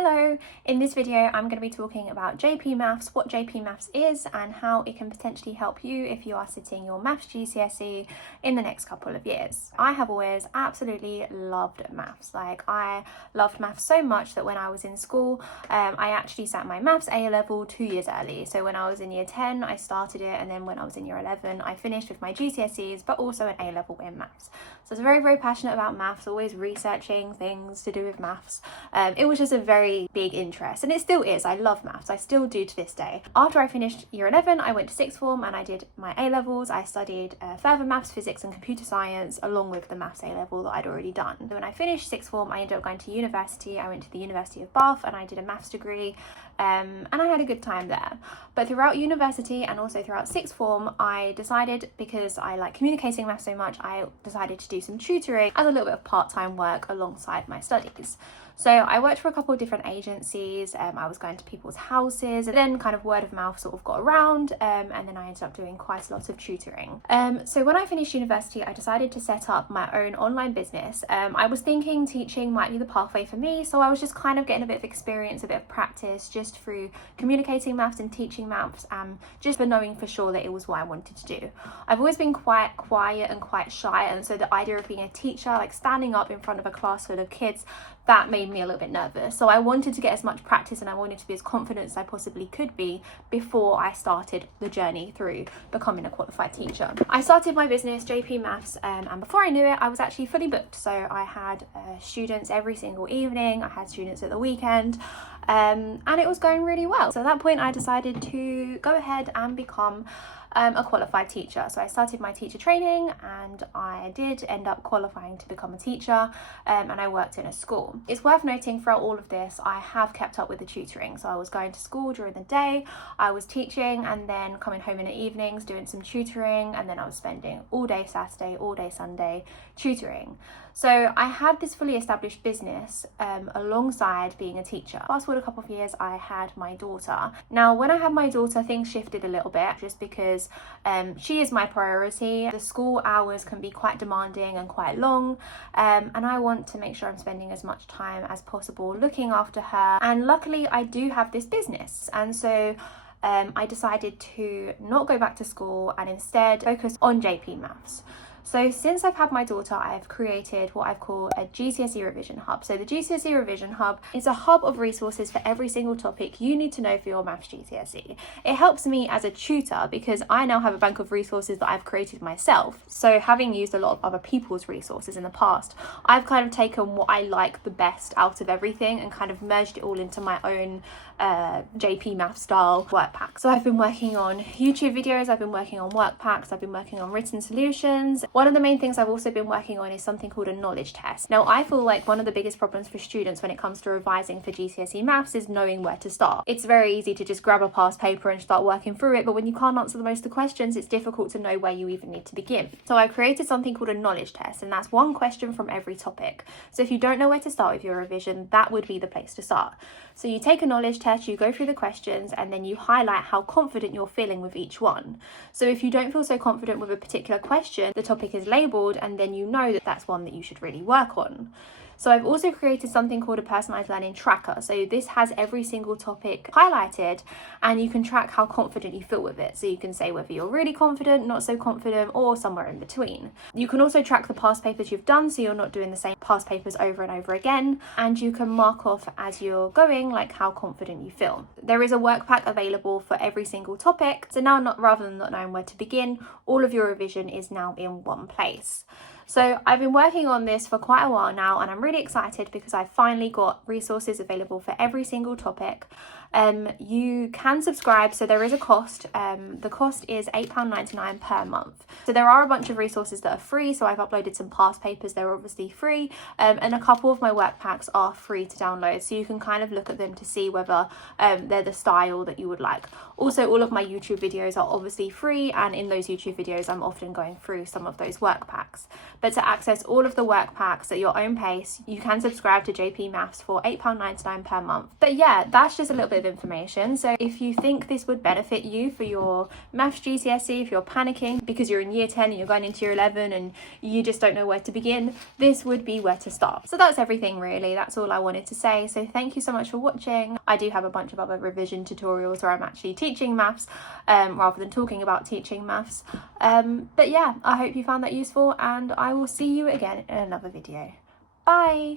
Hello, in this video I'm going to be talking about JP Maths, what JP Maths is and how it can potentially help you if you are sitting your Maths GCSE in the next couple of years. I have always absolutely loved maths. I loved maths so much that when I was in school I actually sat my maths A level 2 years early. So when I was in year 10 I started it, and then when I was in year 11 I finished with my GCSEs but also an A level in maths. So I was very passionate about maths, always researching things to do with maths. It was just a very big interest, and it still is. I love maths, I still do to this day. After I finished year 11 I went to sixth form and I did my A levels. I studied further maths, physics and computer science along with the maths A level that I'd already done. When I finished sixth form I ended up going to university. I went to the University of Bath and I did a maths degree, and I had a good time there. But throughout university and also throughout sixth form I decided, because I like communicating maths so much, I decided to do some tutoring as a little bit of part-time work alongside my studies. So I worked for a couple of different agencies. I was going to people's houses, and then kind of word of mouth sort of got around, and then I ended up doing quite a lot of tutoring. So when I finished university I decided to set up my own online business. I was thinking teaching might be the pathway for me, so I was just kind of getting a bit of experience, a bit of practice just through communicating maths and teaching maths, just for knowing for sure that it was what I wanted to do. I've always been quite quiet and quite shy, and so the idea of being a teacher, like standing up in front of a class full of kids, that made me a little bit nervous. So I wanted to get as much practice and I wanted to be as confident as I possibly could be before I started the journey through becoming a qualified teacher. I started my business, JP Maths, and before I knew it I was actually fully booked. So I had students every single evening, I had students at the weekend, and it was going really well. So at that point I decided to go ahead and become a qualified teacher. So I started my teacher training and I did end up qualifying to become a teacher, and I worked in a school. It's worth noting throughout all of this I have kept up with the tutoring. So I was going to school during the day, I was teaching, and then coming home in the evenings doing some tutoring, and then I was spending all day Saturday, all day Sunday tutoring. So I had this fully established business alongside being a teacher. Fast forward a couple of years, I had my daughter. Now when I had my daughter things shifted a little bit, just because she is my priority. The school hours can be quite demanding and quite long, and I want to make sure I'm spending as much time as possible looking after her. And luckily I do have this business, and so I decided to not go back to school and instead focus on JP Maths. So since I've had my daughter, I've created what I've called a GCSE Revision Hub. So the GCSE Revision Hub is a hub of resources for every single topic you need to know for your Maths GCSE. It helps me as a tutor because I now have a bank of resources that I've created myself. So having used a lot of other people's resources in the past, I've kind of taken what I like the best out of everything and kind of merged it all into my own JP Maths style work pack. So I've been working on YouTube videos, I've been working on work packs, I've been working on written solutions. One of the main things I've also been working on is something called a knowledge test. Now I feel like one of the biggest problems for students when it comes to revising for GCSE Maths is knowing where to start. It's very easy to just grab a past paper and start working through it, but when you can't answer the most of the questions it's difficult to know where you even need to begin. So I created something called a knowledge test, and that's one question from every topic. So if you don't know where to start with your revision, that would be the place to start. So you take a knowledge test, you go through the questions, and then you highlight how confident you're feeling with each one. So if you don't feel so confident with a particular question, the topic is labelled, and then you know that that's one that you should really work on. So I've also created something called a personalised learning tracker. So this has every single topic highlighted, and you can track how confident you feel with it. So you can say whether you're really confident, not so confident, or somewhere in between. You can also track the past papers you've done, so you're not doing the same past papers over and over again. And you can mark off as you're going, like how confident you feel. There is a work pack available for every single topic. So now, rather than not knowing where to begin, all of your revision is now in one place. So I've been working on this for quite a while now, and I'm really excited because I finally got resources available for every single topic. You can subscribe, so there is a cost. The cost is £8.99 per month. So there are a bunch of resources that are free. So I've uploaded some past papers, they're obviously free, and a couple of my work packs are free to download. So you can kind of look at them to see whether they're the style that you would like. Also, all of my YouTube videos are obviously free, and in those YouTube videos I'm often going through some of those work packs. But to access all of the work packs at your own pace, you can subscribe to JP Maths for £8.99 per month. But yeah, that's just a little bit of information. So if you think this would benefit you for your Maths GCSE, if you're panicking because you're in year 10 and you're going into year 11 and you just don't know where to begin, this would be where to start. So that's everything really. That's all I wanted to say. So thank you so much for watching. I do have a bunch of other revision tutorials where I'm actually teaching maths rather than talking about teaching maths. But yeah, I hope you found that useful, and I will see you again in another video. Bye!